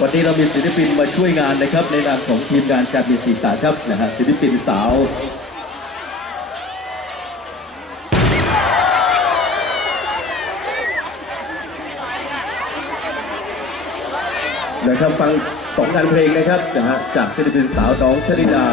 วันนี้เรามีศิลปินมาช่วยงานนะครับ ในนามของทีมงานการบินสีตาครับนะฮะศิลปินสาวนะครับฟังสองงานเพลงนะครับนะฮะจากศิลปินสาวน้องชลิดา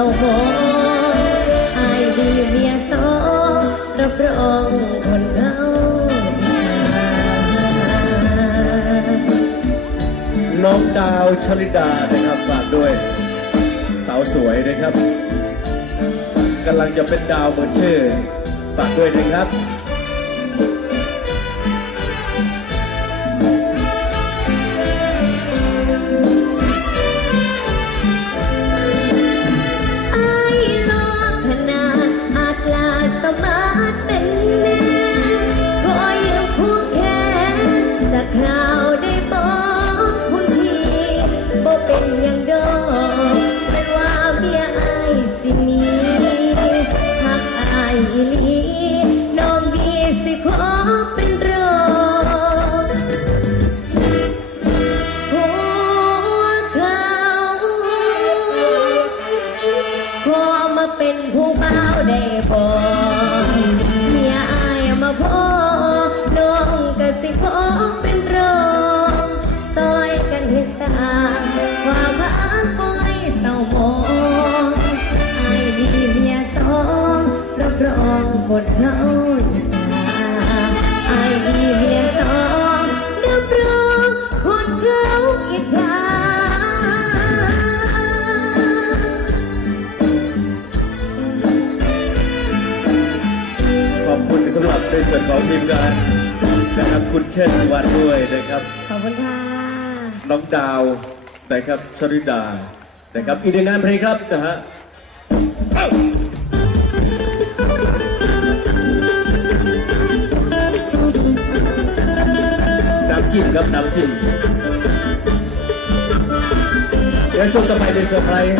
าหอมอายดีเมียโตรับรองคนเงาน้องดาวชลิดานะครับฝากด้วย สาวสวยนะครับกำลังจะเป็นดาวเหมือนชื่อฝากด้วยนะครับ คุณเชษฐวัฒน์ด้วยนะครับ ขอบคุณค่ะ น้องดาวนะครับชริดานะครับอีกหนึ่งงานเพลงครับนะฮะน้ำจิ้มครับน้ำจิ้มเดี๋ยวชมต่อไปในเซอร์ไพรส์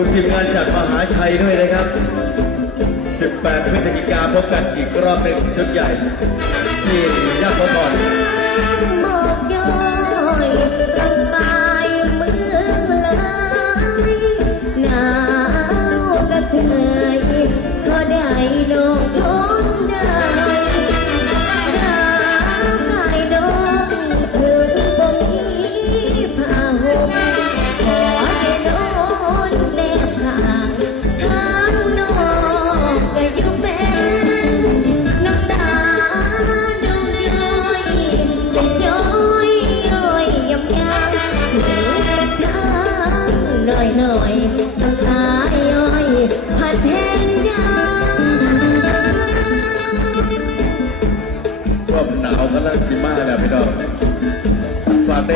คุณทีมงานจากมหาชัยด้วยนะครับ 18พฤศจิกาพบกันอีกรอบหนึ่งชุดใหญ่ที่ยากษ์ก่อน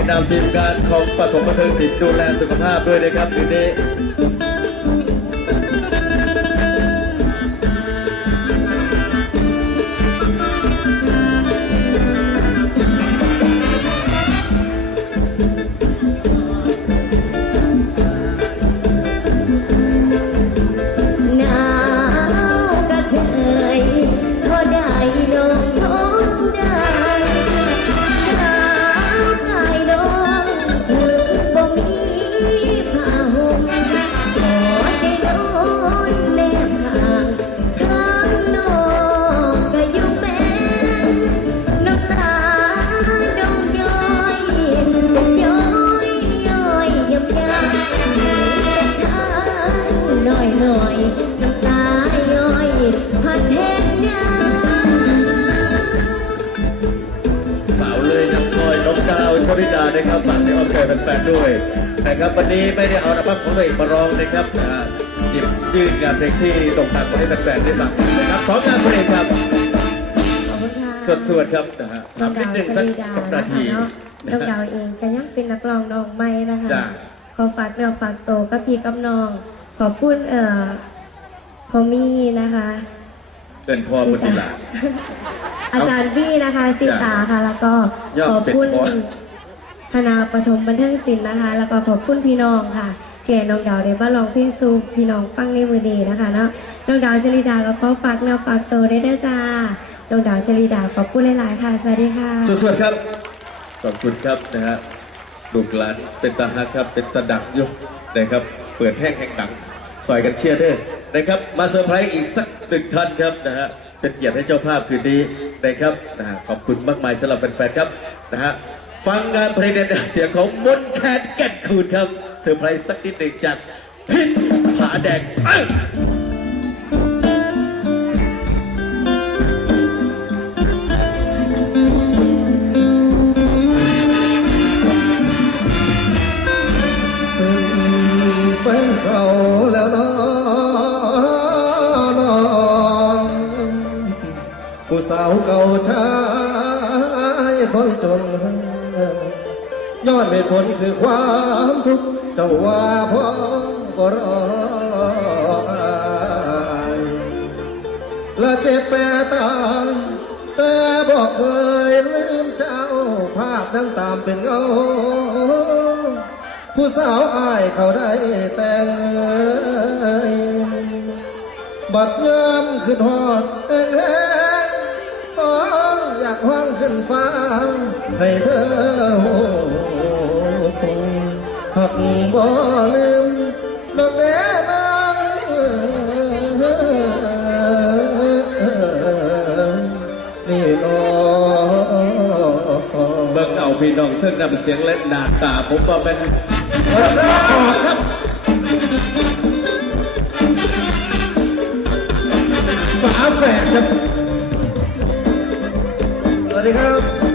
นนามทีมงานของปฐมบันเทิงศิลป์ดูแลสุขภาพด้วยนะครับคืนนี้ ยื่นงานเพลงที่ตรงตามมาให้แฟนๆได้ฟังกันนะครับสองงานเพลงครับขอบคุณค่ะสวดๆครับนะฮะน้องทำนิดาดวหนึ่งสสักวีดาสองนาทีนะคะเนาะน้องนะดาฮะ วเองก็ยังเป็นนักร้องน้องใหม่นะคะ จ้ะ ขอฝากเนื้อฝากตัวกับพี่กับน้อง ขอบคุณเอ่อพอมี่นะคะเกินพอคุณดีละอาจารย์บี้นะคะสิตาค่ะ แล้วก็ยอดขอบเป็นคุณพอคณะปฐมบันเทิงศิลป์นะคะ แล้วก็ขอบคุณพี่น้องค่ะ เจน้องดาวเดบ้าลองที่ซูพี่น้องฟังในมือดีนะคะเนาะน้องดาวชลิดาก็ขอฝากนื้อฝากโตได้ด้วยจ้าน้องดาวชลิดาขอบคุณหลายๆค่ะสวัสดีค่ะสวัสดๆครับขอบคุณครับนะฮะลูกหลานเป็นตาฮักครับเป็นตาดักยุนะครับ เปิดแห้งแห่งดังซอยกันเชียร์เด้อนะครับ มาเซอร์ไพรส์อีกสักหนึ่งท่านครับนะฮะเป็นเกียรติให้เจ้าภาพคืนนี้นะครับนะขอบคุณมากมายสำหรับแฟนๆครับนะฮะฟังงานเพลงเด่นเสียงของมนแคนแก่นคูณครับ เซอร์ไพรส์สักนิดหนึ่งจากพิษผาแดงเอ้ยแฟนเก่าแล้วน้องผู้สาวเก่าชายคนจนย้อนเหตุผลคือความทุกข์ เจ้าว่าพ่อบรออายและเจ็บแปรตายแต่บอกเคยลืมเจ้า ภาพดังตามเป็นเงาผู้สาวอายเขาได้แต่งบัดยามขึ้นหอดแห้งห้องอยากห้องขึ้นฟ้าให้เธอ หักบ่ลืมดอกแดนางนี่นอเบิ่งเอาพี่น้องเทิงนำเสียงและหน้าตาผมว่าเป็นครับฝาแฝดครับ สวัสดีครับ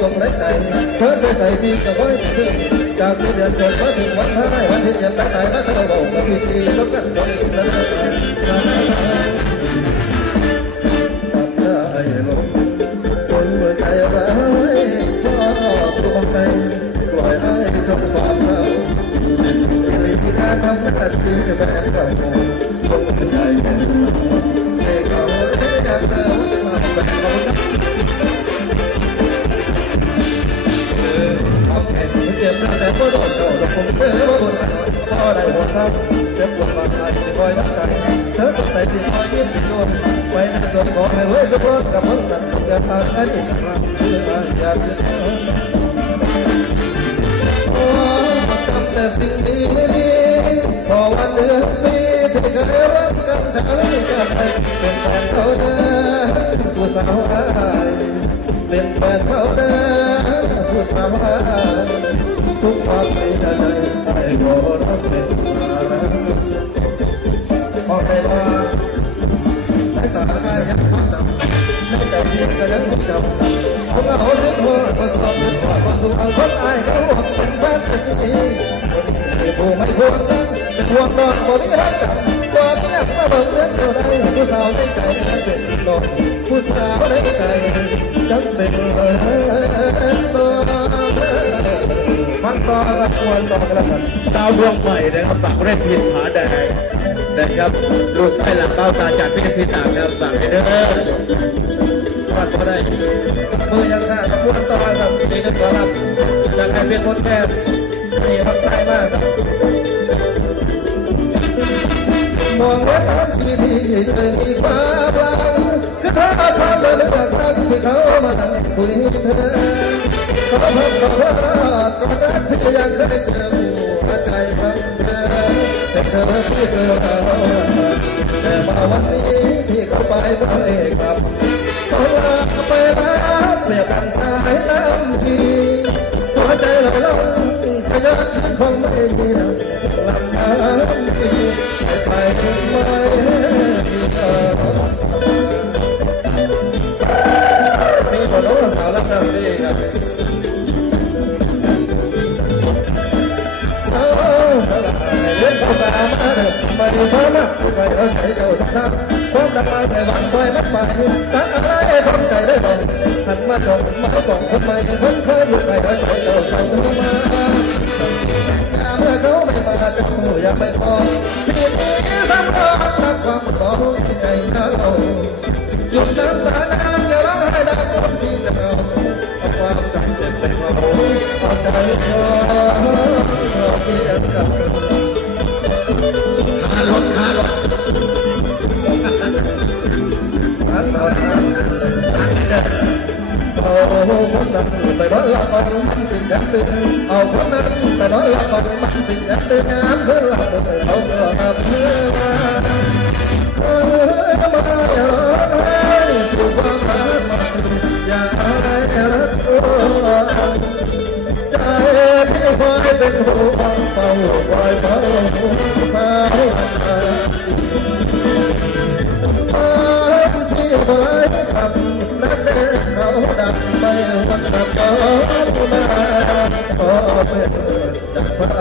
สมรักใจเพิ่นไปใส่ปีก็ขอให้เพื่อจากที่เดือนจนมาถึงวันท้ายวันที่เจ็ดตายมาเท่าเบากับพิธีต้องกันคนอีสักครั้งตัดได้ลงคนหัวใจร้ายพ่อปลุกใจปล่อยให้จมความเศร้าลีที่ทำหน้าที่แม่ก็ค นเจ้าแล้วคงเจอว่าบนพอได้หัวครับเจ็บปวดบาดใจคอยรักใจเธอต้องใส่จิตคอยยิ้มโยนไปในส่วนขอให้เว้ยสักคนกับคนนั้นเกิดทางอดีตครั้งเพื่ออยากจะโอ้ทำแต่สิ่งดีดีพอวันเดือนปีที่เคยรักกันฉันจะไปเป็นแฟนเขาเดินผู้สาวอายเป็นแฟนเขาเดินผู้สาวอาย ทุกความในใจไอ้โกรักเป็นมาออกไปมาสายตาก็ยังทรงจำในใจพี่ก็ยังคงจำเอาเงาขึ้นหัวก็สอบขึ้นหัวก็สู้เอาคนอายเขาหวงเป็นแฟนกันจริงคนนี้ผู้ไม่ควรกันเป็นห่วงนอนบ่มีรักจำบ่มียากมาเบิ่งเรื่องเท่าใดผู้สาวในใจจังเป็นนอนผู้สาวในใจจังเป็นเออ ฟังต่อรับควรต่อกันแล้วกันดาวดวงใหม่นะครับฝากเล่นพินผาแดงนะครับลูกไส้หลังเบ้าซาจากพิกษีต่างนะครับฝากให้เด้อฝากก็ได้มือยังข้าขบวนต่อครับนี่นึกว่ารับจากใครเป็นคนแก่นี่ทำใจมากครับมองว่าตามที่ที่เคยมีความหวังก็ถ้าทำได้เลือกตั้งที่เขามานั่งคุยเธอ ขอพักขอพลาดก็รักที่ยังเคยเจอหัวใจพังเธอแต่เธอที่เจอเราแต่มาวันนี้ที่เขาไปไม่กลับเขาลาไปแล้วเปรียนกัน เอาใจเจ้าสักท่าความรักมาแต่วันคอยมันไปตั้งอะไรคนใจได้บอกหันมาจองมาบอกคนใหม่คนเคยอยู่ใครเอาใจเจ้าสั่งมาเมื่อเขาไม่มาจะหูยากไม่พอพี่นี้สำคัญรักความบอกที่ใจเขาหยุดน้ำตานานอย่าร้องไห้ดังคนที่จะเอาเอาความจำเจ็บเป็นเราเอาใจเธอเราเพียงกัน เอาคนนั้นไปนอนหลับฝันมันสิ่งอยากตื่นเอาคนนั้นไปนอนหลับฝันมันสิ่งอยากตื่นน้ำขึ้นหลับเขาก็มาเพื่อมาเออมาอย่าร้องไห้สู่ความรักมันอย่าให้รักใจพี่คอยเป็นห่วงเฝ้าคอยเฝ้าสาวอันควา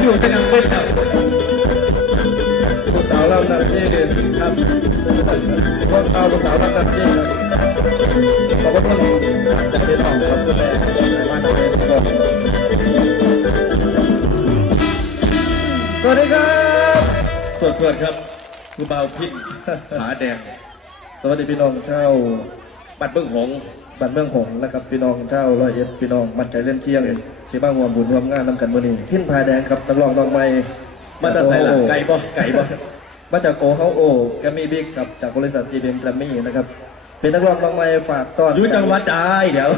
เขาได้เป็นแต่คิวจะยังเป็นครับผู้สาวลำน้ำชีครับพวกเราผู้สาวลำน้ำชีครับขอบคุณจากพี่น้องครับคุณแม่มาทำเป็นก่อนสวัสดีครับสวดสวดครับคือเบาพินผาแดง สวัสดีพี่น้องชาวบัดเบิ้งหงส์ บ้านเมืองหงส์นะครับพี่น้องชาวร้อยเอ็ดพี่น้องบ้านไก่เล่นเคียงที่บ้านรวมบุญรวมงานนำกันมื้อนี้พินพาแดงครับนักร้องน้องใหม่มาแตาใส่หลังไก่บ่ไก่บ่มาจากโอเฮาโอแกมมี่บิ๊กครับจากบริษัทจีเอ็มแกรมมี่นะครับเป็นนักร้องน้องใหม่ฝากตอนอยู่จังหวัดใดเดี๋ยว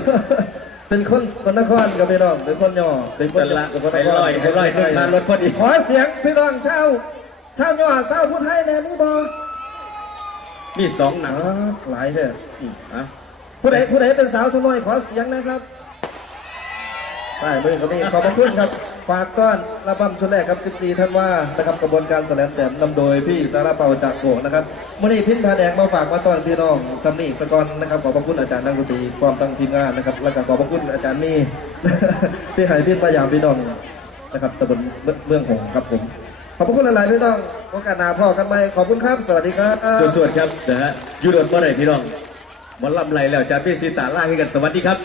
เป็นคนสกลนครกับพี่น้องเป็นคนย่อเป็นคนเป็นละสกลนไปครลอยไปลอยเดินทางรถพอดีขอเสียงพี่น้องชาวชาวย่อชาวผู้ไทยแน่มีบ่มีสองหนังอ๋อหลายเถอะอืมอะ ผู้ใดผู้ใดเป็นสาวสมอยขอเสียงนะครับใช่เมื่อก็มีขอบพระคุณครับ ฝากต้อนระบำชุดแรกครับ 14 ท่านว่านะครับกระบวนการแสลมแต้มนำโดยพี่สาราเปาจากโกะนะครับมื่อนี้พินพาแดงมาฝากมาต้อนพี่น้องซัมนีสกอนนะครับขอบพระคุณอาจารย์นักดนตรีความตั้งทีมงานนะครับแล้วก็ขอบพระคุณอาจารย์มีที่ให้พินพยายามพี่น้องนะครับตำบลเมืองหงครับผมขอบพระคุณหลายๆพี่น้องโอกาสหน้าพ่อกันไหมขอบคุณครับ สวัสดีครับสวัสดๆครับนะฮะยูโดนเมื่อไหร่พี่น้อง หมอลำไรแล้วจาพี่สีตาล่าให้กันสวัสดีครับ